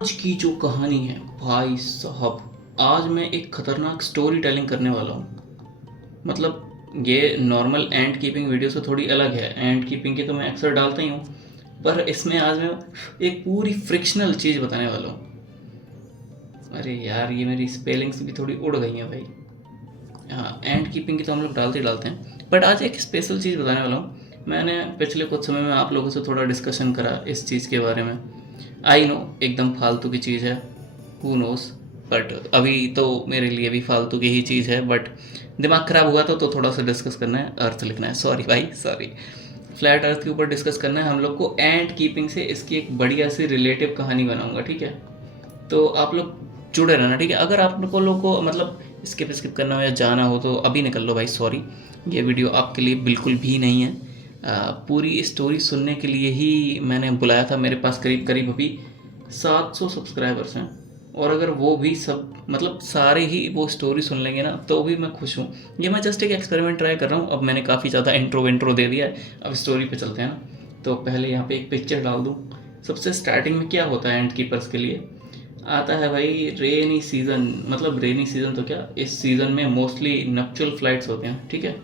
आज की जो कहानी है भाई साहब, आज मैं एक खतरनाक स्टोरी टेलिंग करने वाला हूँ। मतलब ये नॉर्मल एंड कीपिंग वीडियो से थोड़ी अलग है। एंड कीपिंग की तो मैं अक्सर डालता ही हूँ, पर इसमें आज मैं एक पूरी फ्रिक्शनल चीज़ बताने वाला हूँ। अरे यार, ये मेरी स्पेलिंग्स भी थोड़ी उड़ गई हैं भाई। हाँ, एंड कीपिंग की तो हम लोग डालते ही डालते हैं, बट आज एक स्पेशल चीज़ बताने वाला हूँ। मैंने पिछले कुछ समय में आप लोगों से थोड़ा डिस्कशन करा इस चीज़ के बारे में। आई नो एकदम फालतू की चीज़ है, हु नोस, बट अभी तो मेरे लिए भी फालतू की ही चीज़ है। बट दिमाग ख़राब हुआ था तो थोड़ा सा डिस्कस करना है, अर्थ लिखना है, सॉरी भाई सॉरी। फ्लैट अर्थ के ऊपर डिस्कस करना है हम लोग को। एंड कीपिंग से इसकी एक बढ़िया सी रिलेटिव कहानी बनाऊंगा, ठीक है। तो आप लोग जुड़े रहना, ठीक है। अगर आप लोगों को मतलब स्किप स्किप करना हो या जाना हो तो अभी निकल लो भाई, सॉरी। ये वीडियो आपके लिए बिल्कुल भी नहीं है। पूरी स्टोरी सुनने के लिए ही मैंने बुलाया था। मेरे पास करीब करीब अभी 700 सब्सक्राइबर्स हैं, और अगर वो भी सब मतलब सारे ही वो स्टोरी सुन लेंगे ना तो भी मैं खुश हूँ। ये मैं जस्ट एक एक्सपेरिमेंट ट्राई कर रहा हूँ। अब मैंने काफ़ी ज़्यादा इंट्रो दे दिया है, अब स्टोरी पे चलते हैं ना। तो पहले यहाँ पे एक पिक्चर डाल दूँ। सबसे स्टार्टिंग में क्या होता है एंड कीपर्स के लिए, आता है भाई रेनी सीज़न। मतलब रेनी सीज़न तो क्या, इस सीज़न में मोस्टली नक्चुअल फ्लाइट्स होते हैं, ठीक है।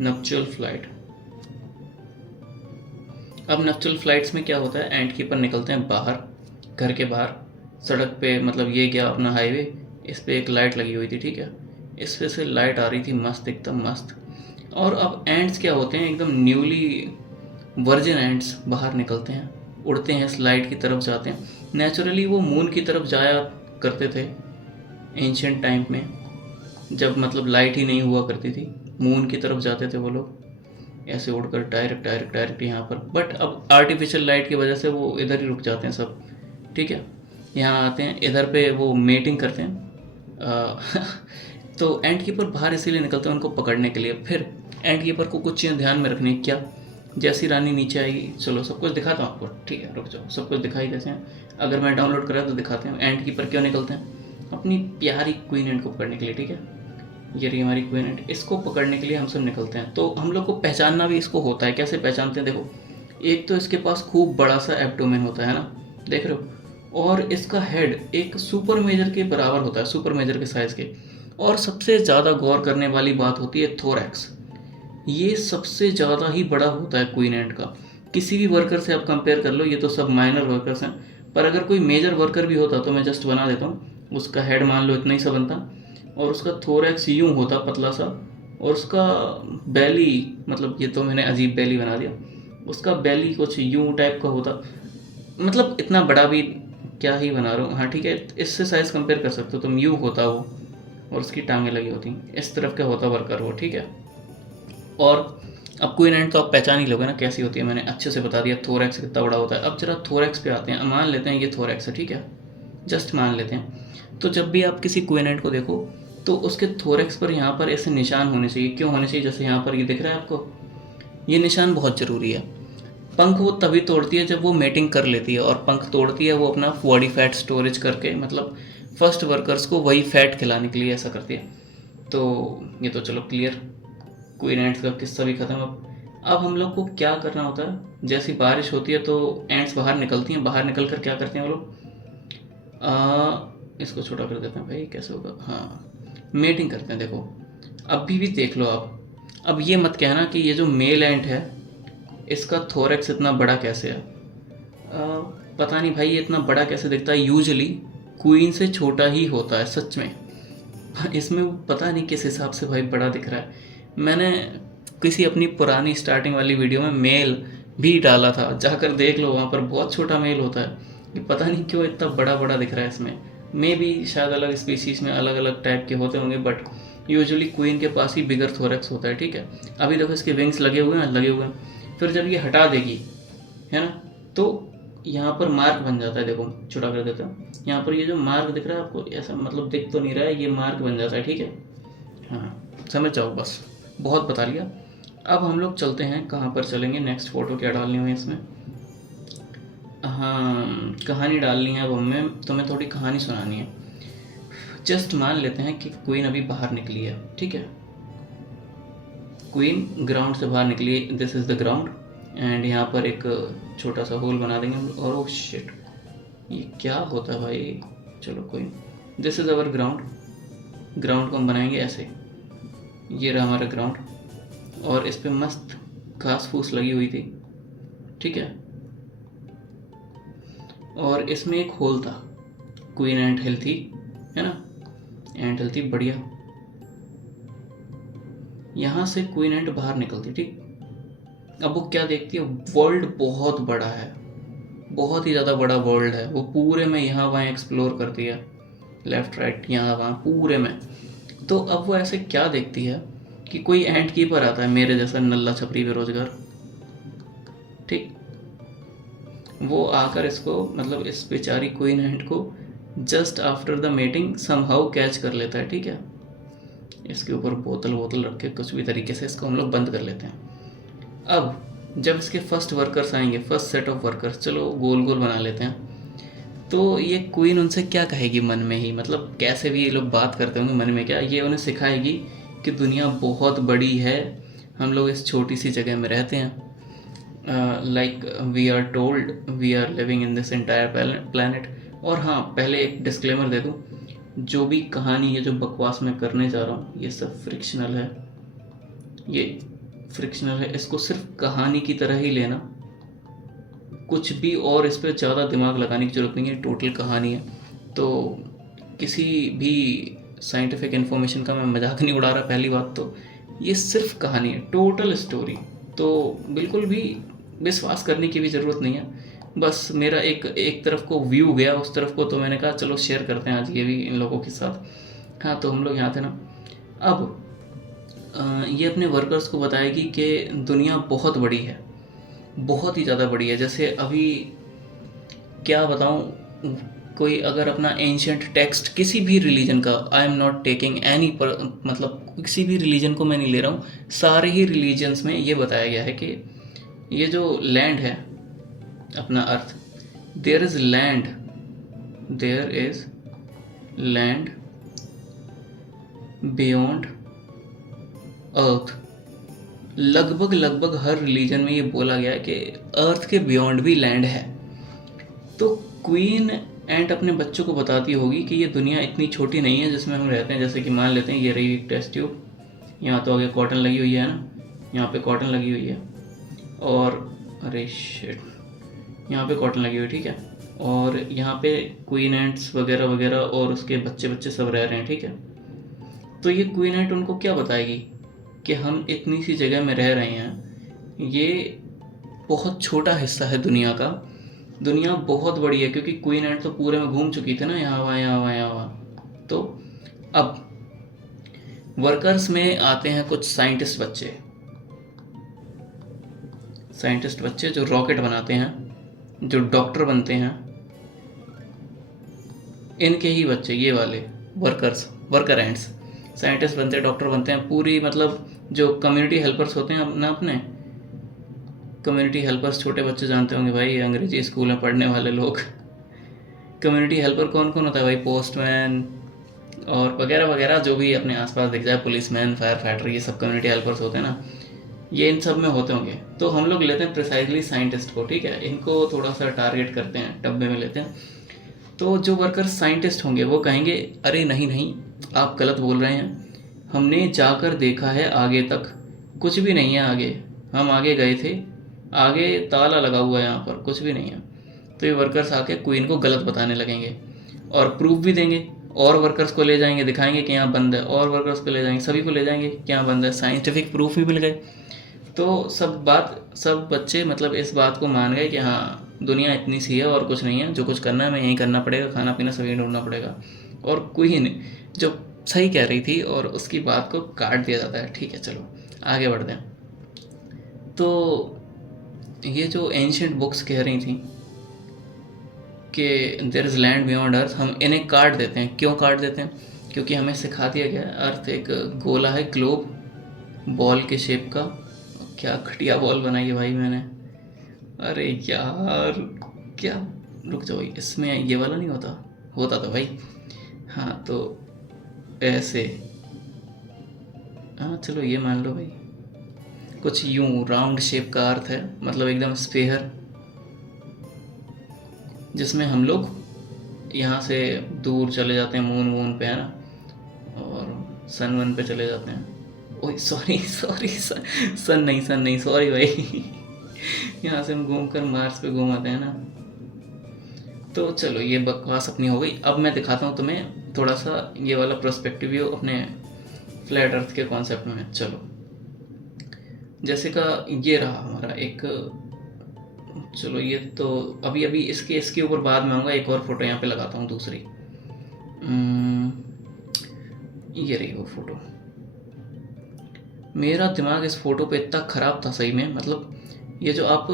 नक्चुअल फ्लाइट। अब नक्चुअल फ्लाइट्स में क्या होता है, एंड कीपर निकलते हैं बाहर, घर के बाहर, सड़क पे। मतलब ये क्या अपना हाईवे, इस पे एक लाइट लगी हुई थी, ठीक है। इस पे से लाइट आ रही थी मस्त, एकदम मस्त। और अब एंड्स क्या होते हैं, एकदम न्यूली वर्जिन एंड्स बाहर निकलते हैं, उड़ते हैं, इस लाइट की तरफ जाते हैं। नेचुरली वो मून की तरफ जाया करते थे एंशियंट टाइम में, जब मतलब लाइट ही नहीं हुआ करती थी। मून की तरफ जाते थे वो लोग, ऐसे उड़कर डायरेक्ट डायरेक्ट डायरेक्ट यहाँ पर। बट अब आर्टिफिशियल लाइट की वजह से वो इधर ही रुक जाते हैं सब, ठीक है। यहाँ आते हैं, इधर पे वो मेटिंग करते हैं। तो एंड कीपर बाहर इसीलिए निकलते हैं उनको पकड़ने के लिए। फिर एंड कीपर को कुछ चीज़ें ध्यान में रखनी है। क्या, जैसी रानी नीचे आएगी, चलो सब कुछ दिखाता हूँ आपको, ठीक है, रुक जाओ, सब कुछ दिखाई कैसे हैं। अगर मैं डाउनलोड करा तो दिखाते हैं एंड कीपर क्यों निकलते हैं, अपनी प्यारी क्वीन एंड को पकड़ने के लिए, ठीक है। ये रही हमारी क्वीन एंट, इसको पकड़ने के लिए हम सब निकलते हैं। तो हम लोग को पहचानना भी इसको होता है। कैसे पहचानते हैं, देखो, एक तो इसके पास खूब बड़ा सा एब्डोमेन होता है ना, देख रहे हो। और इसका हेड एक सुपर मेजर के बराबर होता है, सुपर मेजर के साइज़ के। और सबसे ज़्यादा गौर करने वाली बात होती है थोरैक्स। ये सबसे ज़्यादा ही बड़ा होता है क्वीन एंट का। किसी भी वर्कर से आप कंपेयर कर लो, ये तो सब माइनर वर्कर्स हैं। पर अगर कोई मेजर वर्कर भी होता तो मैं जस्ट बना देता हूँ, उसका हेड मान लो इतना ही सा बनता, और उसका थोरैक्स यूं होता पतला सा, और उसका बैली, मतलब ये तो मैंने अजीब बैली बना दिया, उसका बैली कुछ यूं टाइप का होता। मतलब इतना बड़ा भी क्या ही बना रहा हूँ, हाँ ठीक है, इससे साइज़ कंपेयर कर सकते हो तुम। यूं होता वो, और उसकी टांगें लगी होती, इस तरफ का होता वर्कर वो, ठीक है। और अब क्वीन एंट तो आप पहचान ही लोगे ना कैसी होती है, मैंने अच्छे से बता दिया थोरैक्स कितना बड़ा होता है। अब जरा थोरैक्स पे आते हैं। मान लेते हैं ये थोरैक्स है, ठीक है, जस्ट मान लेते हैं। तो जब भी आप किसी क्वीन एंट को देखो तो उसके थोरैक्स पर यहाँ पर ऐसे निशान होने चाहिए। क्यों होने चाहिए, जैसे यहाँ पर ये दिख रहा है आपको, ये निशान बहुत ज़रूरी है। पंख वो तभी तोड़ती है जब वो मेटिंग कर लेती है, और पंख तोड़ती है वो अपना बॉडी फैट स्टोरेज करके, मतलब फर्स्ट वर्कर्स को वही फैट खिलाने के लिए ऐसा करती है। तो ये तो चलो क्लियर, क्वीन एंट्स का किस्सा भी ख़त्म। अब हम लोग को क्या करना होता है, जैसी बारिश होती है तो एंट्स बाहर निकलती हैं। बाहर निकल कर क्या करते हैं वो लोग, इसको छोटा कर देते हैं भाई, कैसे होगा, हाँ, मेटिंग करते हैं। देखो अभी भी देख लो आप। अब ये मत कहना कि ये जो मेल एंट है इसका थोरैक्स इतना बड़ा कैसे है। पता नहीं भाई ये इतना बड़ा कैसे दिखता है। यूजुअली क्वीन से छोटा ही होता है सच में। इसमें पता नहीं किस हिसाब से भाई बड़ा दिख रहा है। मैंने किसी अपनी पुरानी स्टार्टिंग वाली वीडियो में मेल भी डाला था, जाकर देख लो, वहाँ पर बहुत छोटा मेल होता है। ये पता नहीं क्यों इतना बड़ा बड़ा दिख रहा है इसमें। मे भी शायद अलग स्पीसीज में अलग अलग टाइप के होते होंगे, बट यूजुअली क्वीन के पास ही बिगर थोरैक्स होता है, ठीक है। अभी देखो इसके विंग्स लगे हुए हैं, लगे हुए हैं। फिर जब ये हटा देगी, है ना, तो यहाँ पर मार्क बन जाता है। देखो छोटा कर देता हूँ, यहाँ पर ये जो मार्क दिख रहा है आपको, ऐसा मतलब दिख तो नहीं रहा है, ये मार्क बन जाता है, ठीक है। हाँ समझ जाओ, बस बहुत बता लिया। अब हम लोग चलते हैं, कहाँ पर चलेंगे, नेक्स्ट फ़ोटो क्या डालनी है इसमें। हाँ, कहानी डालनी है अब हमें, तुम्हें थोड़ी कहानी सुनानी है। जस्ट मान लेते हैं कि क्वीन अभी बाहर निकली है, ठीक है। क्वीन ग्राउंड से बाहर निकली, this is the ground. And यहाँ पर एक छोटा सा होल बना देंगे हम लोग, और ओ शिट, ये क्या होता है भाई? चलो कोई, this is our ground. Ground को हम बनाएंगे ऐसे, ये रहा हमारा ग्राउंड, और इस पे मस्त घास फूस लगी हुई थी, ठीक है। और इसमें एक होल था, क्वीन एंट हिल थी, है ना, एंट हिल थी बढ़िया। यहाँ से क्वीन एंट बाहर निकलती, ठीक। अब वो क्या देखती है, वर्ल्ड बहुत बड़ा है, बहुत ही ज़्यादा बड़ा वर्ल्ड है, वो पूरे में यहाँ वहाँ एक्सप्लोर करती है, लेफ्ट राइट यहाँ वहाँ पूरे में। तो अब वो ऐसे क्या देखती है कि कोई एंट कीपर आता है मेरे जैसा नल्ला छपरी बेरोजगार, ठीक। वो आकर इसको, मतलब इस बेचारी क्वीन एंट को just after the meeting somehow catch कर लेता है, ठीक है। इसके ऊपर बोतल वोतल रख के कुछ भी तरीके से इसको हम लोग बंद कर लेते हैं। अब जब इसके फर्स्ट वर्कर्स आएंगे, फर्स्ट सेट ऑफ वर्कर्स, चलो गोल गोल बना लेते हैं, तो ये क्वीन उनसे क्या कहेगी मन में ही, मतलब कैसे भी ये लोग बात करते होंगे मन में, क्या ये उन्हें सिखाएगी कि दुनिया बहुत बड़ी है, हम लोग इस छोटी सी जगह में रहते हैं, like we are told we are living in this entire planet. और हाँ, पहले एक डिस्क्लेमर दे दूँ, जो भी कहानी ये जो बकवास मैं करने जा रहा हूँ ये सब फ्रिक्शनल है, ये फ्रिक्शनल है, इसको सिर्फ कहानी की तरह ही लेना, कुछ भी और इस पर ज़्यादा दिमाग लगाने की ज़रूरत नहीं है, टोटल कहानी है। तो किसी भी साइंटिफिक इन्फॉर्मेशन का मैं मजाक नहीं उड़ा रहा, पहली बात तो ये सिर्फ कहानी है, टोटल स्टोरी, तो बिल्कुल भी विश्वास करने की भी ज़रूरत नहीं है। बस मेरा एक तरफ को व्यू गया, उस तरफ को तो मैंने कहा चलो शेयर करते हैं आज ये भी इन लोगों के साथ। हाँ, तो हम लोग यहाँ थे ना। अब ये अपने वर्कर्स को बताएगी कि दुनिया बहुत बड़ी है, बहुत ही ज़्यादा बड़ी है। जैसे अभी क्या बताऊँ, कोई अगर अपना एंशियंट टेक्स्ट किसी भी रिलीजन का, I am not taking any पर, मतलब किसी भी रिलीजन को मैं नहीं ले रहा हूँ, सारे ही रिलीजन्स में ये बताया गया है कि ये जो लैंड है अपना earth, there is land, there is land beyond earth. लगभग हर रिलीजन में ये बोला गया है कि अर्थ के बियॉन्ड भी लैंड है। तो क्वीन एंट अपने बच्चों को बताती होगी कि ये दुनिया इतनी छोटी नहीं है जिसमें हम रहते हैं। जैसे कि मान लेते हैं ये रही एक टेस्ट ट्यूब, यहाँ तो आगे कॉटन लगी हुई है ना, यहाँ पे कॉटन लगी हुई है, और अरे शिट, यहाँ पे कॉटन लगी हुई, ठीक है। और यहाँ पे क्वीन एंट्स वगैरह वगैरह और उसके बच्चे बच्चे सब रह रहे हैं, ठीक है। तो ये क्वीन एंट उनको क्या बताएगी कि हम इतनी सी जगह में रह रहे हैं, ये बहुत छोटा हिस्सा है दुनिया का, दुनिया बहुत बड़ी है, क्योंकि क्वीन एंट तो पूरे में घूम चुकी थी ना, यहाँ वहाँ यहाँ वहाँ यहाँ वहाँ। तो अब वर्कर्स में आते हैं कुछ साइंटिस्ट बच्चे जो रॉकेट बनाते हैं, जो डॉक्टर बनते हैं, इनके ही बच्चे ये वाले वर्कर एंट्स, साइंटिस्ट बनते हैं, डॉक्टर बनते हैं, पूरी मतलब जो कम्युनिटी हेल्पर्स होते हैं ना, अपने कम्युनिटी हेल्पर्स, छोटे बच्चे जानते होंगे भाई, अंग्रेजी स्कूल में पढ़ने वाले लोग। कम्युनिटी हेल्पर कौन कौन होता है भाई? पोस्टमैन और वगैरह वगैरह, जो भी अपने आसपास दिख जाए, पुलिसमैन, फायर फाइटर, ये सब कम्युनिटी हेल्पर्स होते हैं ना, ये इन सब में होते होंगे। तो हम लोग लेते हैं प्रिसाइजली साइंटिस्ट को, ठीक है, इनको थोड़ा सा टारगेट करते हैं, डब्बे में लेते हैं। तो जो वर्कर साइंटिस्ट होंगे वो कहेंगे अरे नहीं नहीं, आप गलत बोल रहे हैं, हमने जाकर देखा है आगे तक, कुछ भी नहीं है आगे, हम आगे गए थे, आगे ताला लगा हुआ है, यहाँ पर कुछ भी नहीं है। तो ये वर्कर्स आके क्वीन को गलत बताने लगेंगे और प्रूफ भी देंगे, और वर्कर्स को ले जाएंगे, दिखाएंगे कि यहाँ बंद है, और वर्कर्स को ले जाएंगे, सभी को ले जाएंगे कि यहाँ बंद है, साइंटिफिक प्रूफ भी मिल गए। तो सब बच्चे मतलब इस बात को मान गए कि हाँ दुनिया इतनी सी है और कुछ नहीं है, जो कुछ करना है मैं यहीं करना पड़ेगा, खाना पीना सभी ढूंढना पड़ेगा। और क्वीन जो सही कह रही थी और उसकी बात को काट दिया जाता है। ठीक है, चलो आगे बढ़ते हैं। तो ये जो एंशियंट बुक्स कह रही थी कि there is land beyond earth, हम इन्हें काट देते हैं। क्यों काट देते हैं? क्योंकि हमें सिखा दिया गया है अर्थ एक गोला है, ग्लोब, बॉल के शेप का। क्या घटिया बॉल बनाई है भाई मैंने, अरे यार क्या, रुक जाओ, इसमें ये वाला नहीं होता तो भाई। हाँ तो ऐसे, हाँ चलो ये मान लो भाई, कुछ यूं राउंड शेप का अर्थ है, मतलब एकदम स्फेयर। जिसमें हम लोग यहाँ से दूर चले जाते हैं मून वून पे, है ना, और सन वन पे चले जाते हैं। ओह सॉरी सॉरी, सन नहीं सॉरी भाई यहाँ से हम घूम कर मार्स पे घूम आते हैं ना। तो चलो ये बकवास अपनी हो गई। अब मैं दिखाता हूँ तुम्हें थोड़ा सा ये वाला पर्सपेक्टिव व्यू अपने फ्लैट अर्थ के कॉन्सेप्ट में। चलो जैसे का ये रहा हमारा एक, चलो ये तो अभी अभी इसके ऊपर बाद में आऊँगा। एक और फोटो यहाँ पे लगाता हूँ दूसरी। ये रही वो फोटो। मेरा दिमाग इस फोटो पे इतना ख़राब था सही में, मतलब ये जो आप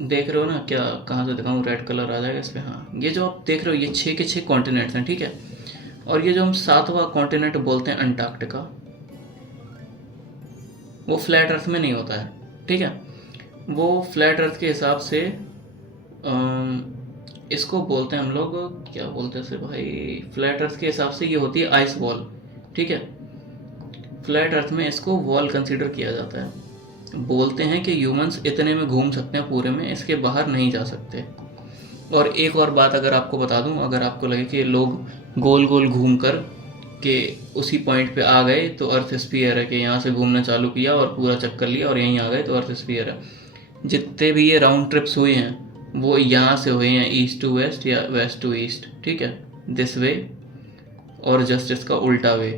देख रहे हो ना, क्या कहाँ से दिखाऊँ, रेड कलर आ जाएगा इस पर, हाँ, ये जो आप देख रहे हो ये 6 के 6 कॉन्टिनेंट्स हैं, ठीक है। और ये जो हम 7वां कॉन्टिनेंट बोलते हैं अंटार्कटिका, वो फ्लैट अर्थ में नहीं होता है, ठीक है। वो फ्लैट अर्थ के हिसाब से इसको बोलते हैं हम लोग, क्या बोलते हैं इसे भाई, फ्लैट अर्थ के हिसाब से ये होती है आइस वॉल, ठीक है। फ्लैट अर्थ में इसको वॉल कंसीडर किया जाता है। बोलते हैं कि ह्यूमंस इतने में घूम सकते हैं पूरे में, इसके बाहर नहीं जा सकते। और एक और बात अगर आपको बता दूं, अगर आपको लगे कि लोग गोल गोल घूम कर के उसी पॉइंट पे आ गए तो अर्थ स्फीयर है, कि यहाँ से घूमना चालू किया और पूरा चक्कर लिया और यहीं आ गए तो अर्थ स्फीयर है। जितने भी ये राउंड ट्रिप्स हुए हैं वो यहाँ से हुए हैं ईस्ट टू वेस्ट या वेस्ट टू ईस्ट, ठीक है, दिस वे और जस्ट इसका उल्टा वे।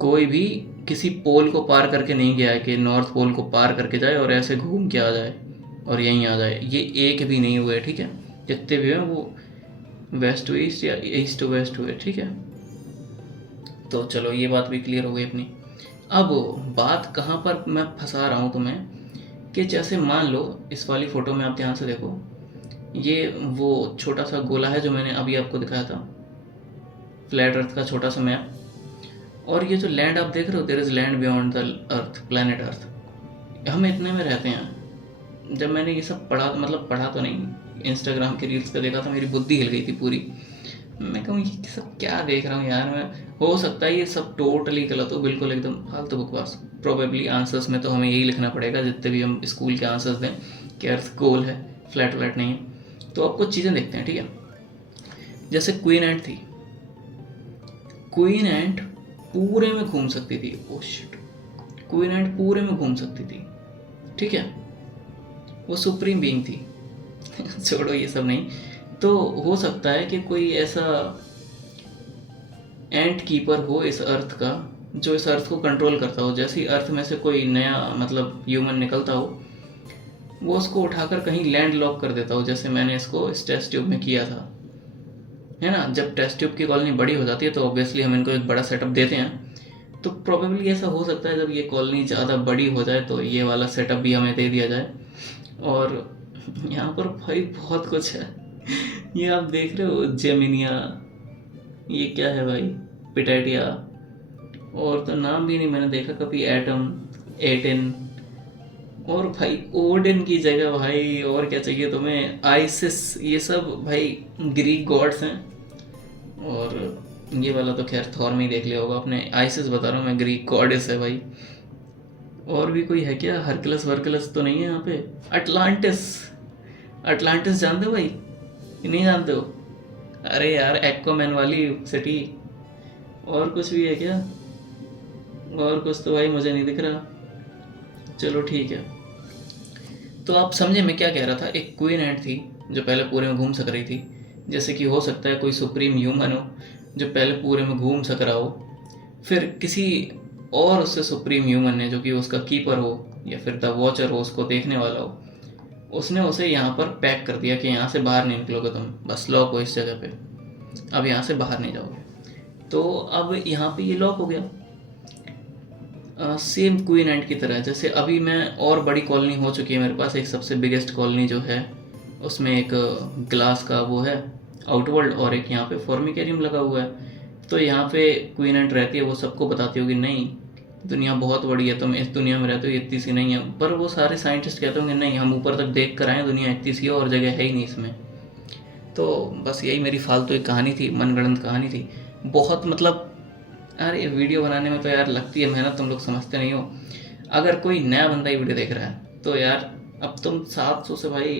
कोई भी किसी पोल को पार करके नहीं गया है कि नॉर्थ पोल को पार करके जाए और ऐसे घूम के आ जाए और यहीं आ जाए, ये एक भी नहीं हुए, ठीक है। जितने भी हैं वो वेस्ट टू ईस्ट या ईस्ट टू वेस्ट हुए, ठीक है। तो चलो ये बात भी क्लियर हो गई अपनी। अब बात कहाँ पर मैं फंसा रहा हूँ तुम्हें, कि जैसे मान लो इस वाली फ़ोटो में आप ध्यान से देखो, ये वो छोटा सा गोला है जो मैंने अभी आपको दिखाया था, फ्लैट अर्थ का छोटा सा मैप। और ये जो लैंड आप देख रहे हो, there is land beyond the earth, planet earth, हम इतने में रहते हैं। जब मैंने ये सब पढ़ा, मतलब पढ़ा तो नहीं, इंस्टाग्राम के रील्स पे देखा था, मेरी बुद्धि हिल गई थी पूरी। मैं कहूँ ये सब क्या देख रहा हूँ यार मैं, हो सकता है ये सब टोटली गलत हो, बिल्कुल एकदम फालतू बकवास। प्रोबेबली आंसर्स में तो हमें यही लिखना पड़ेगा जितने भी हम स्कूल के आंसर्स दें कि अर्थ गोल है, फ्लैट व्लैट नहीं है। तो अब कुछ चीज़ें देखते हैं, ठीक है। जैसे क्वीन एंट थी, क्वीन एंट पूरे में घूम सकती थी। ओ शिट, क्वीन एंट पूरे में घूम सकती थी, ठीक है, वो सुप्रीम बीइंग थी छोड़ो ये सब नहीं। तो हो सकता है कि कोई ऐसा एंट कीपर हो इस अर्थ का जो इस अर्थ को कंट्रोल करता हो। जैसे ही अर्थ में से कोई नया मतलब ह्यूमन निकलता हो, वो उसको उठाकर कहीं लैंड लॉक कर देता हो, जैसे मैंने इसको इस टेस्ट ट्यूब में किया था, है ना। जब टेस्ट ट्यूब की कॉलोनी बड़ी हो जाती है तो ऑब्वियसली हम इनको एक बड़ा सेटअप देते हैं। तो प्रोबेबली ऐसा हो सकता है जब ये कॉलोनी ज़्यादा बड़ी हो जाए तो ये वाला सेटअप भी हमें दे दिया जाए। और यहाँ पर भाई बहुत कुछ है ये आप देख रहे हो, जेमिनिया, ये क्या है भाई, पिटेटिया, और तो नाम भी नहीं मैंने देखा कभी, एटम, एटिन, और भाई ओडिन की जगह भाई और क्या चाहिए तुम्हें, आइसिस, ये सब भाई ग्रीक गॉड्स हैं। और ये वाला तो खैर थॉर में ही देख लिया होगा अपने, आइसिस बता रहा हूँ मैं, ग्रीक गॉडेस है भाई। और भी कोई है क्या, हरकलस वर्कलस तो नहीं है यहाँ पे। अटलांटिस, अटलांटिस जानते हो भाई, नहीं जानते हो, अरे यार एक्वामैन वाली सिटी। और कुछ भी है क्या, और कुछ तो भाई मुझे नहीं दिख रहा। चलो ठीक है, तो आप समझे मैं क्या कह रहा था। एक क्वीन एंट थी जो पहले पूरे में घूम सक रही थी, जैसे कि हो सकता है कोई सुप्रीम ह्यूमन हो जो पहले पूरे में घूम सक रहा हो, फिर किसी और उससे सुप्रीम ह्यूमन ने जो कि उसका कीपर हो या फिर द वॉचर हो, उसको देखने वाला हो, उसने उसे यहाँ पर पैक कर दिया कि यहाँ से बाहर नहीं निकलोगे तुम, बस लॉक हो इस जगह पे, अब यहाँ से बाहर नहीं जाओगे। तो अब यहाँ पे ये लॉक हो गया, सेम क्वीन एंट की तरह। जैसे अभी मैं और बड़ी कॉलोनी हो चुकी है मेरे पास, एक सबसे बिगेस्ट कॉलोनी जो है उसमें एक ग्लास का वो है आउटवर्ल्ड, और एक यहाँ पे फॉर्मिकेरियम लगा हुआ है। तो यहाँ पे क्वीन एंट रहती है, वो सबको बताती होगी नहीं दुनिया बहुत बड़ी है, तुम इस दुनिया में रहते हो, इतनी सी नहीं है। पर वो सारे साइंटिस्ट कहते होंगे नहीं, हम ऊपर तक देख कर आए, दुनिया इतनी सी है और जगह है ही नहीं इसमें। तो बस यही मेरी फालतू एक कहानी थी, मनगढ़ंत कहानी थी बहुत। मतलब अरे वीडियो बनाने में तो यार लगती है मेहनत, तुम लोग समझते नहीं हो। अगर कोई नया बंदा ही वीडियो देख रहा है तो यार अब तुम 700 से भाई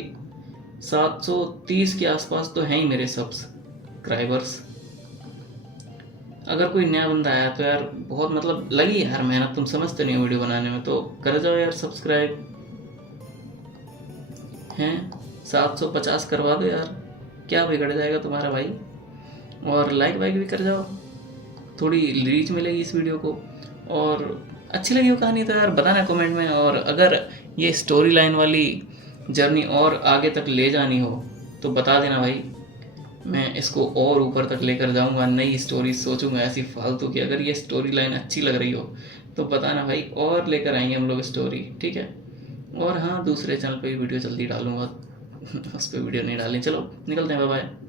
730 के आसपास तो हैं ही मेरे सब्सक्राइबर्स। अगर कोई नया बंदा आया तो यार बहुत मतलब लगी यार मेहनत, तुम समझते नहीं हो वीडियो बनाने में, तो कर जाओ यार सब्सक्राइब। हैं 750 करवा दो यार, क्या बिगड़ जाएगा तुम्हारा भाई। और लाइक वाइक भी कर जाओ, थोड़ी रीच मिलेगी इस वीडियो को। और अच्छी लगी हो कहानी तो यार बताना कमेंट में। और अगर ये स्टोरी लाइन वाली जर्नी और आगे तक ले जानी हो तो बता देना भाई, मैं इसको और ऊपर तक लेकर जाऊंगा, नई स्टोरी सोचूंगा ऐसी फालतू की। अगर ये स्टोरी लाइन अच्छी लग रही हो तो बताना भाई, और लेकर आएंगे हम लोग स्टोरी, ठीक है। और हाँ, दूसरे चैनल पे भी वीडियो जल्दी डालूंगा उस पर वीडियो नहीं डालें। चलो निकलते हैं, बाय बाय।